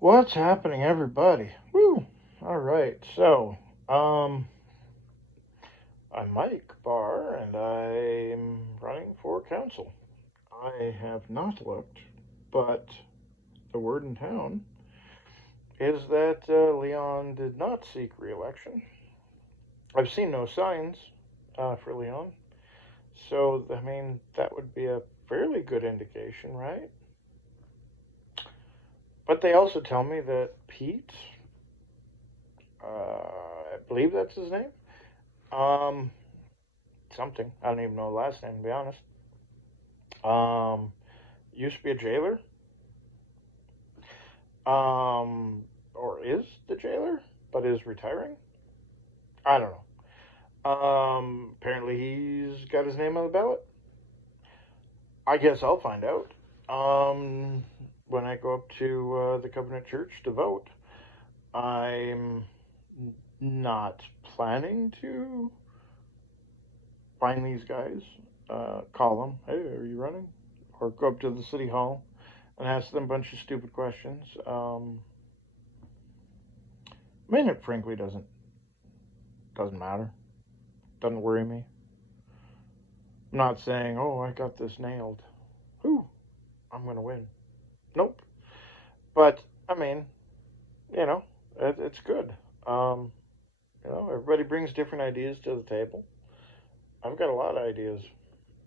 What's happening, everybody? Woo! All right, so um, I'm Mike Bahr, and I'm running for council. I have not looked, but the word in town is that Leon did not seek re-election. I've seen no signs for Leon, so I mean that would be a fairly good indication, right? But they also tell me that Pete, I believe that's his name, um, something. I don't even know the last name, to be honest. Um, used to be a jailer. Or is the jailer, but is retiring. I don't know. Apparently he's got his name on the ballot. I guess I'll find out. Um, when I go up to the Covenant Church to vote, I'm not planning to find these guys, call them, hey, are you running? Or go up to the city hall and ask them a bunch of stupid questions. I mean, it frankly doesn't matter. Doesn't worry me. I'm not saying, oh, I got this nailed. Whew, I'm gonna win. Nope. But I mean, you know, it's good. Um, everybody brings different ideas to the table. I've got a lot of ideas.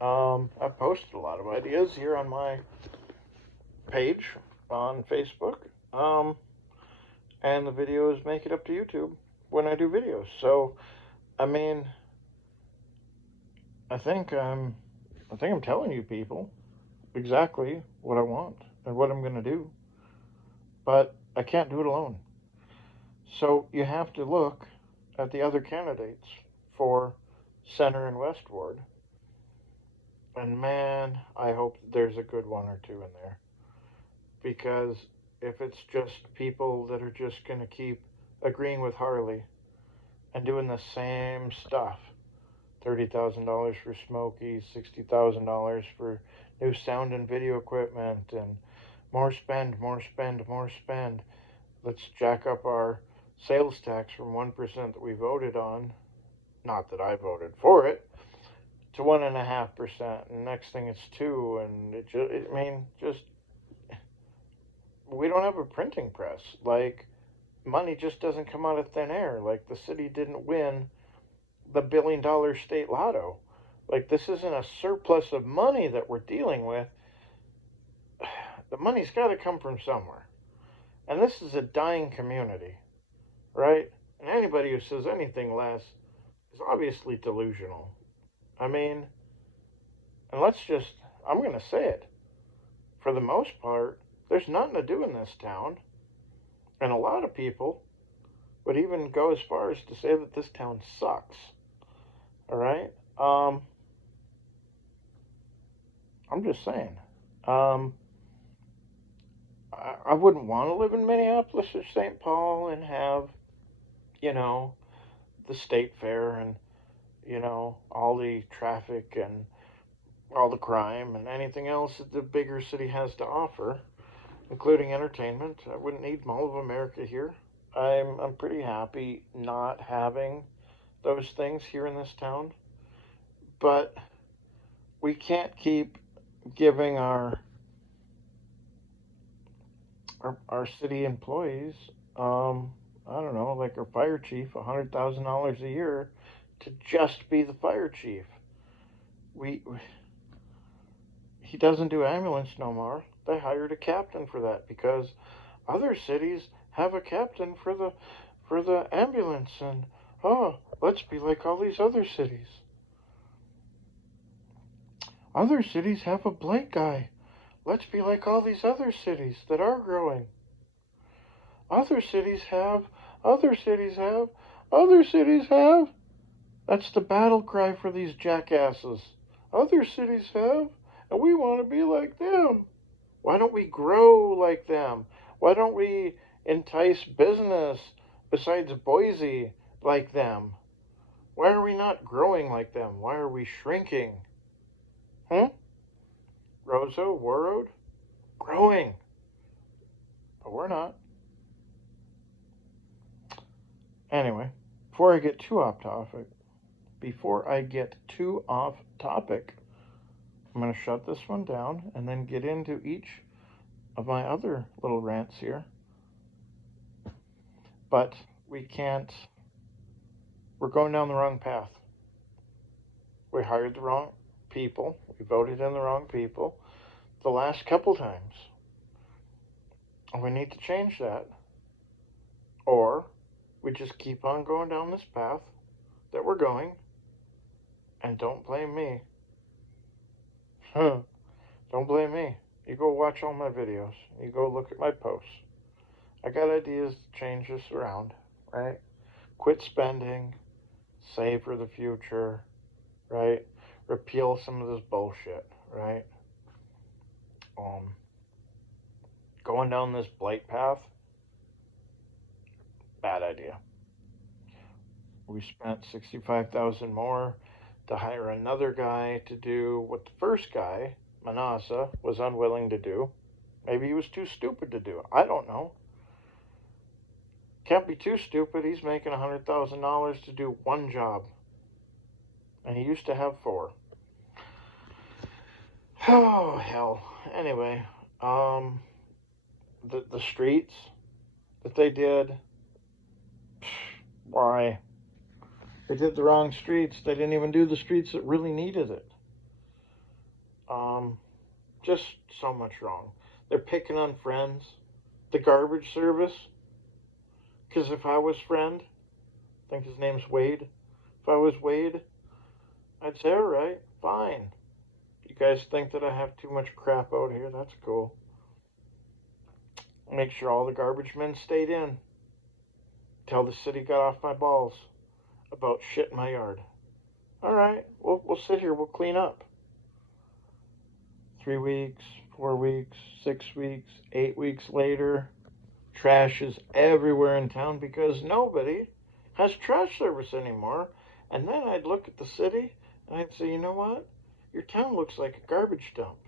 I've posted a lot of ideas here on my page on Facebook. Um, and the videos make it up to YouTube when I do videos. So, I mean, I think I'm, I think I'm telling you people exactly what I want and what I'm going to do, but I can't do it alone. So you have to look at the other candidates for Center and West Ward, and man, I hope there's a good one or two in there because if it's just people that are just going to keep agreeing with Harley and doing the same stuff, $30,000 for Smokey, $60,000 for new sound and video equipment, and more spend, more spend, more spend. Let's jack up our sales tax from 1% that we voted on, not that I voted for it, to 1.5%. And next thing it's 2. And I mean, just, we don't have a printing press. Like, money just doesn't come out of thin air. Like, the city didn't win the $1 billion state lotto. Like, this isn't a surplus of money that we're dealing with. The money's got to come from somewhere. And this is a dying community, right? And anybody who says anything less is obviously delusional. I mean, and I'm going to say it. For the most part, there's nothing to do in this town. And a lot of people would even go as far as to say that this town sucks. All right? I'm just saying. Um, I wouldn't want to live in Minneapolis or St. Paul and have, you know, the state fair and, all the traffic and all the crime and anything else that the bigger city has to offer, including entertainment. I wouldn't need Mall of America here. I'm pretty happy not having those things here in this town, but we can't keep giving our city employees, I don't know, like our fire chief, $100,000 a year to just be the fire chief. We He doesn't do ambulance no more. They hired a captain for that because other cities have a captain for the ambulance, and oh, let's be like all these other cities. Other cities have a blank guy. Let's be like all these other cities that are growing. Other cities have, other cities have, other cities have. That's the battle cry for these jackasses. Other cities have, and we want to be like them. Why don't we grow like them? Why don't we entice business besides Boise like them? Why are we not growing like them? Why are we shrinking? Huh? Rosa, Warroad? Growing. But we're not. Anyway, before I get too off topic, I'm going to shut this one down and then get into each of my other little rants here. But we can't, we're going down the wrong path. We hired the wrong people. We voted in the wrong people the last couple times. And we need to change that. Or we just keep on going down this path that we're going. And don't blame me. Don't blame me. You go watch all my videos. You go look at my posts. I got ideas to change this around, right? Quit spending. Save for the future, right? Repeal some of this bullshit, right? Going down this blight path, bad idea. We spent $65,000 more to hire another guy to do what the first guy, Manasa, was unwilling to do. Maybe he was too stupid to do it. I don't know. Can't be too stupid. He's making $100,000 to do one job. And he used to have 4. Oh, hell. Anyway, the streets that they did, why? They did the wrong streets. They didn't even do the streets that really needed it. Just so much wrong. They're picking on Friends. The garbage service. Because if I was Friend, I think his name's Wade. If I was Wade, I'd say, all right, fine. You guys think that I have too much crap out here? That's cool. Make sure all the garbage men stayed in. Till the city got off my balls about shit in my yard. All right, we'll sit here. We'll clean up. 3 weeks, 4 weeks, 6 weeks, 8 weeks later, trash is everywhere in town because nobody has trash service anymore. And then I'd look at the city and I'd say, you know what? Your town looks like a garbage dump.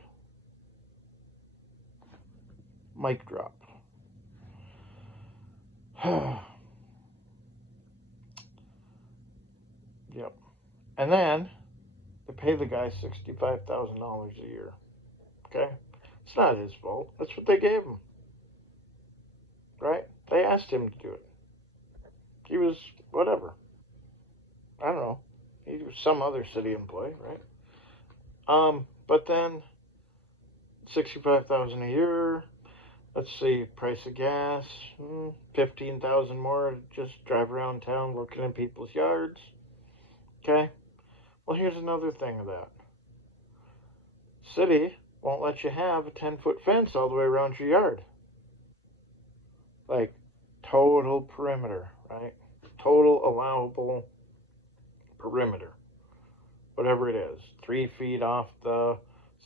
Mic drop. Yep. And then they pay the guy $65,000 a year. Okay? It's not his fault. That's what they gave him. Right? They asked him to do it. He was whatever. I don't know. He was some other city employee, right? But then $65,000 a year. Let's see, price of gas, $15,000 more to just drive around town looking in people's yards. Okay? Well, here's another thing of that. City won't let you have a 10-foot fence all the way around your yard. Like, total perimeter, right? Total allowable perimeter. Whatever it is. 3 feet off the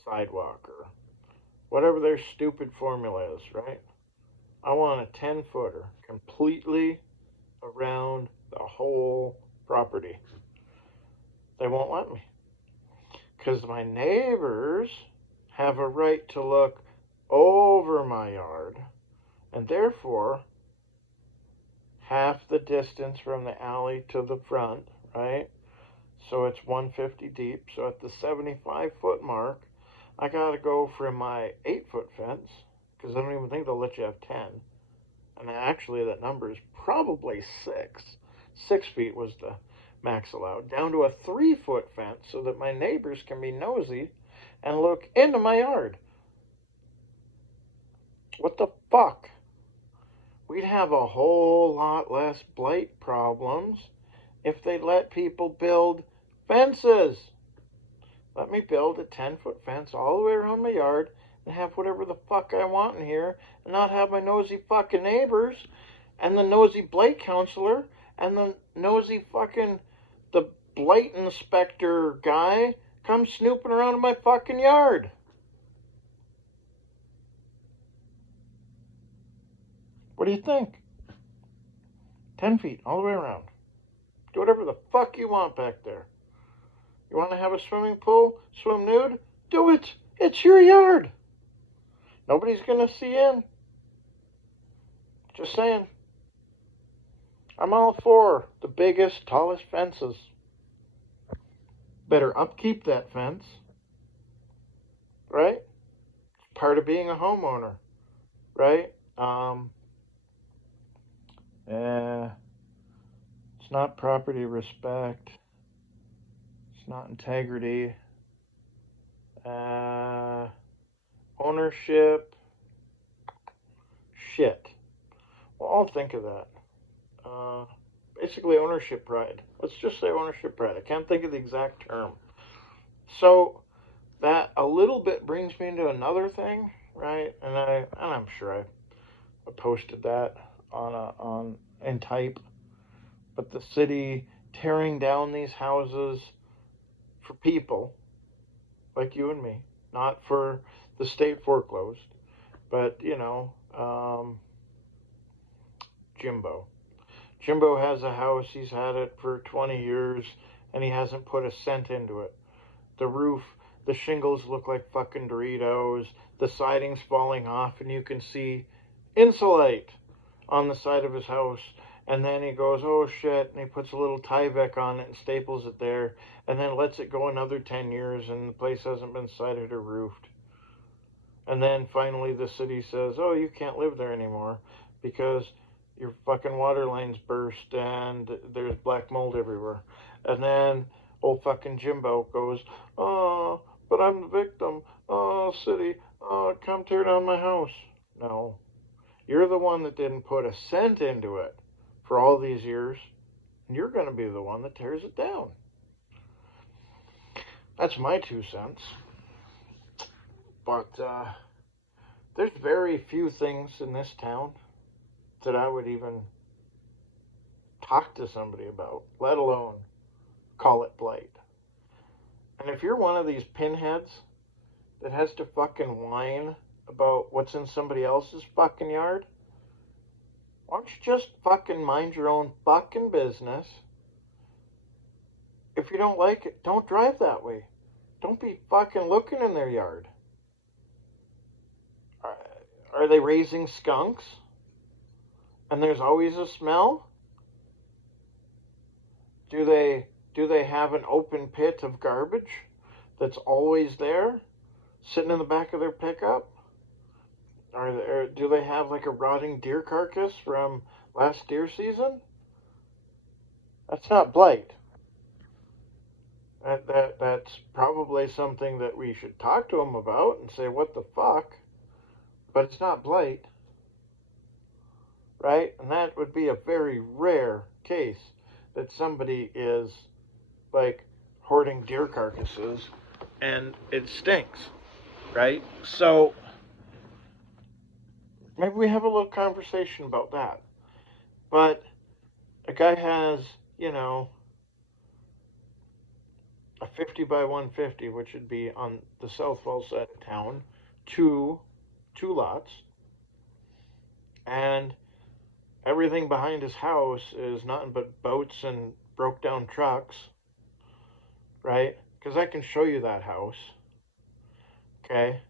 sidewalk or whatever their stupid formula is, right? I want a 10-footer completely around the whole property. They won't let me. Because my neighbors have a right to look over my yard and therefore half the distance from the alley to the front, right? So it's 150 deep. So at the 75-foot mark, I got to go from my 8-foot fence, because I don't even think they'll let you have 10. And actually, that number is probably 6. 6 feet was the max allowed. Down to a 3-foot fence so that my neighbors can be nosy and look into my yard. What the fuck? We'd have a whole lot less blight problems if they let people build fences. Let me build a 10-foot fence all the way around my yard and have whatever the fuck I want in here and not have my nosy fucking neighbors and the nosy blight counselor and the nosy fucking the blight inspector guy come snooping around in my fucking yard. What do you think? 10 feet all the way around. Do whatever the fuck you want back there. You want to have a swimming pool? Swim nude? Do it. It's your yard. Nobody's going to see in. Just saying. I'm all for the biggest, tallest fences. Better upkeep that fence, right? Part of being a homeowner, right? Eh, it's not property respect. It's not integrity. Uh, ownership. Shit. Well, I'll think of that. Uh, basically, ownership pride. Let's just say ownership pride. I can't think of the exact term. So that a little bit brings me into another thing, right? And I'm sure I posted that on in type. But the city tearing down these houses for people like you and me, not for the state foreclosed, but Jimbo. Jimbo has a house. He's had it for 20 years, and he hasn't put a cent into it. The roof, the shingles look like fucking Doritos. The siding's falling off, and you can see insulate on the side of his house. And then he goes, oh shit, and he puts a little Tyvek on it and staples it there, and then lets it go another 10 years, and the place hasn't been sided or roofed. And then finally the city says, oh, you can't live there anymore because your fucking water lines burst and there's black mold everywhere. And then old fucking Jimbo goes, oh, but I'm the victim. Oh, city, oh, come tear down my house. No, you're the one that didn't put a cent into it for all these years, and you're going to be the one that tears it down. That's my 2 cents. But there's very few things in this town that I would even talk to somebody about, let alone call it blight. And if you're one of these pinheads that has to fucking whine about what's in somebody else's fucking yard, why don't you just fucking mind your own fucking business? If you don't like it, don't drive that way. Don't be fucking looking in their yard. Are they raising skunks? And there's always a smell? Do they have an open pit of garbage that's always there, sitting in the back of their pickup? Or do they have like a rotting deer carcass from last deer season? That's not blight. That's probably something that we should talk to them about and say, what the fuck? But it's not blight, right? And that would be a very rare case that somebody is like hoarding deer carcasses and it stinks, right? So maybe we have a little conversation about that. But a guy has, a 50 by 150, which would be on the south wall side of town, two lots, and everything behind his house is nothing but boats and broke down trucks, right? Because I can show you that house, okay?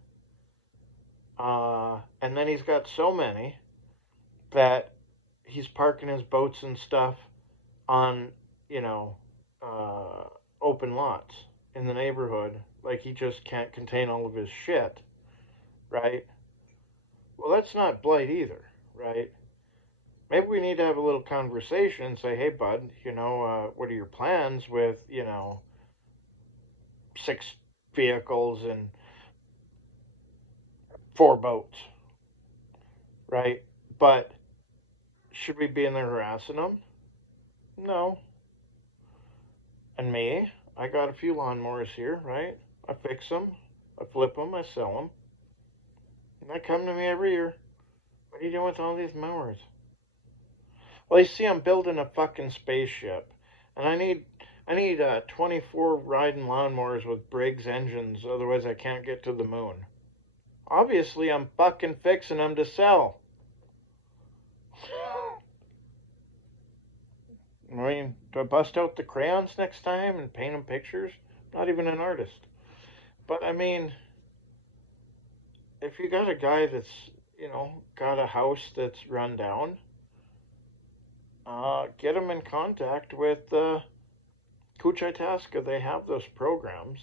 And then he's got so many that he's parking his boats and stuff on, open lots in the neighborhood. Like he just can't contain all of his shit, right? Well, that's not blight either, right? Maybe we need to have a little conversation and say, hey, bud, what are your plans with, 6 vehicles and 4 boats, right? But should we be in there harassing them? No. And me, I got a few lawnmowers here, right? I fix them, I flip them, I sell them. And they come to me every year. What are you doing with all these mowers? Well, you see, I'm building a fucking spaceship, and I need 24 riding lawnmowers with Briggs engines, otherwise I can't get to the moon. Obviously, I'm fucking fixing them to sell. I mean, do I bust out the crayons next time and paint them pictures? Not even an artist. But I mean, if you got a guy that's, got a house that's run down, get them in contact with Kuchitaska. They have those programs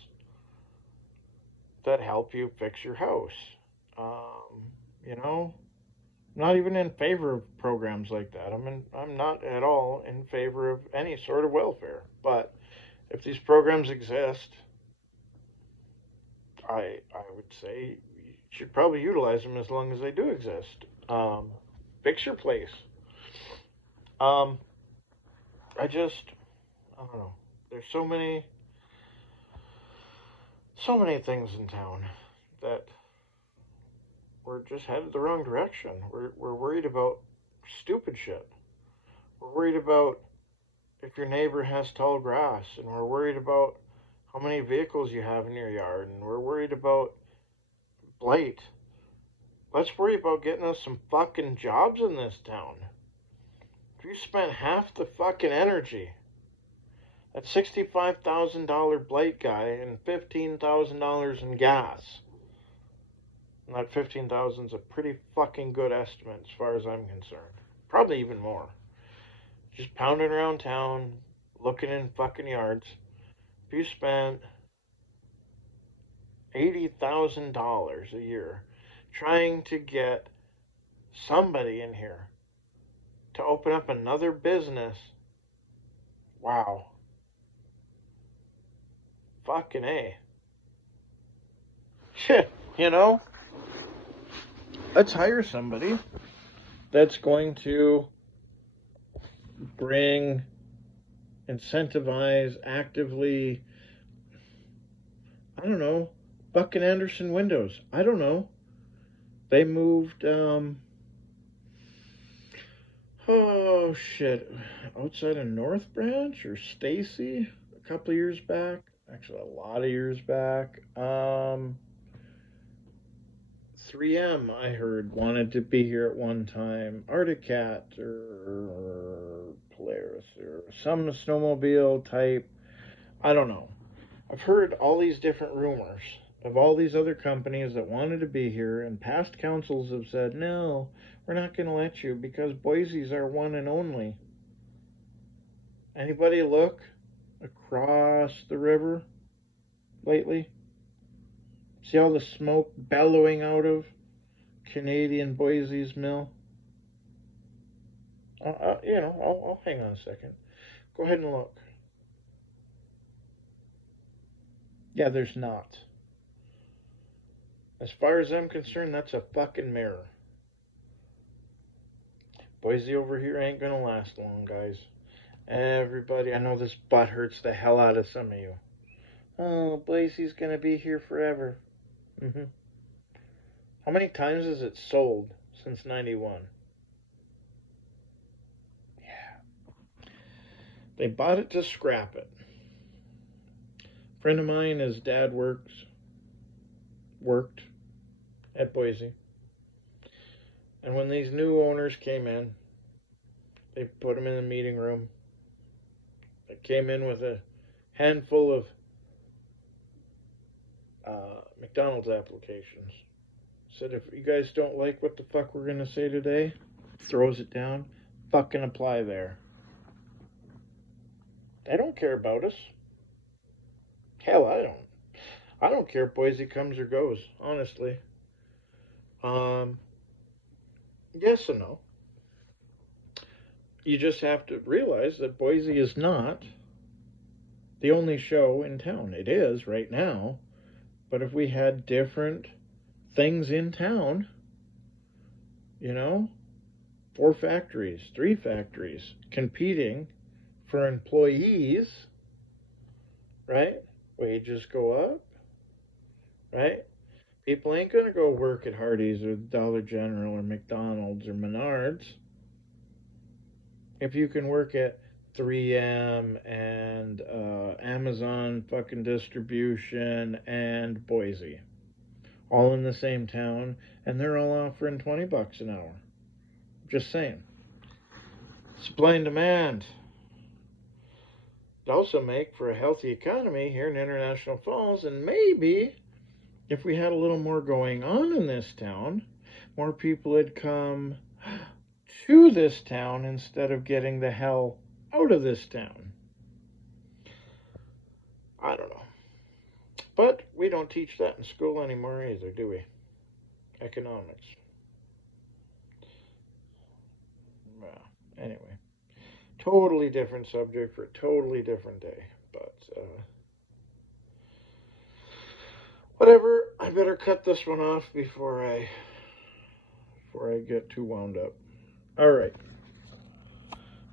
that help you fix your house. Um, you know, not even in favor of programs like that. I'm not at all in favor of any sort of welfare. But if these programs exist, I would say you should probably utilize them as long as they do exist. Fix your place. Um, I don't know. There's so many things in town that we're just headed the wrong direction. We're worried about stupid shit. We're worried about if your neighbor has tall grass, and we're worried about how many vehicles you have in your yard, and we're worried about blight. Let's worry about getting us some fucking jobs in this town. If you spent half the fucking energy, that $65,000 blight guy, and $15,000 in gas. And that 15,000 is a pretty fucking good estimate as far as I'm concerned. Probably even more. Just pounding around town, looking in fucking yards. If you spent $80,000 a year trying to get somebody in here to open up another business, wow. Fucking A. Shit, you know? Let's hire somebody that's going to bring, incentivize, actively, I don't know, Buck and Anderson Windows. I don't know. They moved, oh shit, outside of North Branch or Stacy a couple of years back. Actually, a lot of years back. 3M, I heard, wanted to be here at one time. Articat or Polaris or some snowmobile type. I don't know. I've heard all these different rumors of all these other companies that wanted to be here, and past councils have said, no, we're not going to let you because Boise's our one and only. Anybody look across the river lately? See all the smoke bellowing out of Canadian Boise's mill? I'll hang on a second. Go ahead and look. Yeah, there's not. As far as I'm concerned, that's a fucking mirror. Boise over here ain't gonna last long, guys. Everybody, I know this butt hurts the hell out of some of you. Oh, Boise's gonna be here forever. Mm-hmm. How many times has it sold since 91? Yeah. They bought it to scrap it. A friend of mine, his dad worked at Boise. And when these new owners came in, they put him in the meeting room. They came in with a handful of McDonald's applications. Said, if you guys don't like what the fuck we're gonna say today, throws it down, fucking apply there. They don't care about us. Hell, I don't. I don't care if Boise comes or goes, honestly. Yes and no. You just have to realize that Boise is not the only show in town. It is right now, but if we had different things in town, 4 factories, 3 factories competing for employees, right? Wages go up, right? People ain't going to go work at Hardee's or Dollar General or McDonald's or Menards. If you can work at 3M and Amazon fucking distribution and Boise, all in the same town, and they're all offering $20 an hour. Just saying. Supply and demand. It also make for a healthy economy here in International Falls, and maybe if we had a little more going on in this town, more people would come to this town instead of getting the hell out of this town. I don't know. But we don't teach that in school anymore either, do we? Economics. Well, anyway. Totally different subject for a totally different day. But, whatever. I better cut this one off before I get too wound up. All right.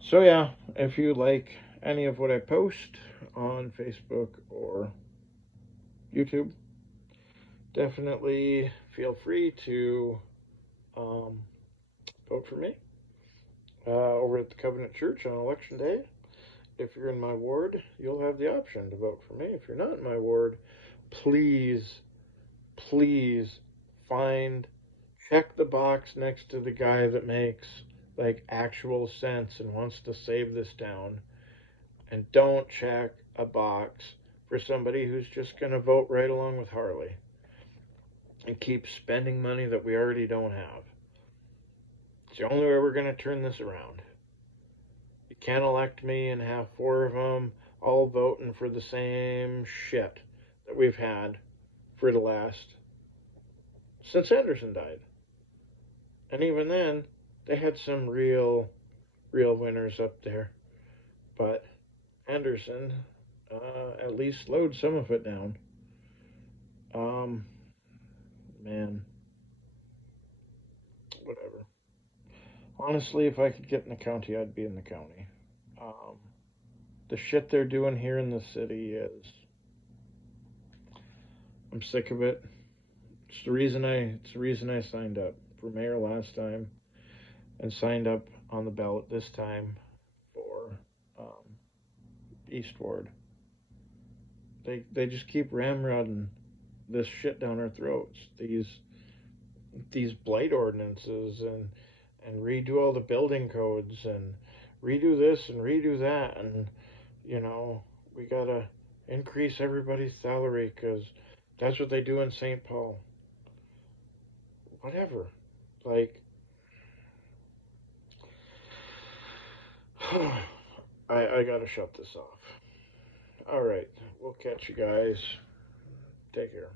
So yeah, if you like any of what I post on Facebook or YouTube, definitely feel free to vote for me over at the Covenant Church on Election Day. If you're in my ward, you'll have the option to vote for me. If you're not in my ward, please, please check the box next to the guy that makes like actual sense and wants to save this town, and don't check a box for somebody who's just going to vote right along with Harley and keep spending money that we already don't have. It's the only way we're going to turn this around. You can't elect me and have four of them all voting for the same shit that we've had for the last, since Anderson died. And even then, they had some real winners up there. But Anderson at least slowed some of it down. Man, whatever. Honestly, if I could get in the county, I'd be in the county. Um, the shit they're doing here in the city is, I'm sick of it. It's the reason I signed up for mayor last time and signed up on the ballot this time for East Ward. They just keep ramrodding this shit down our throats. These blight ordinances and redo all the building codes and redo this and redo that, and we gotta increase everybody's salary because that's what they do in St. Paul. Whatever. Like, I gotta shut this off. All right, we'll catch you guys. Take care.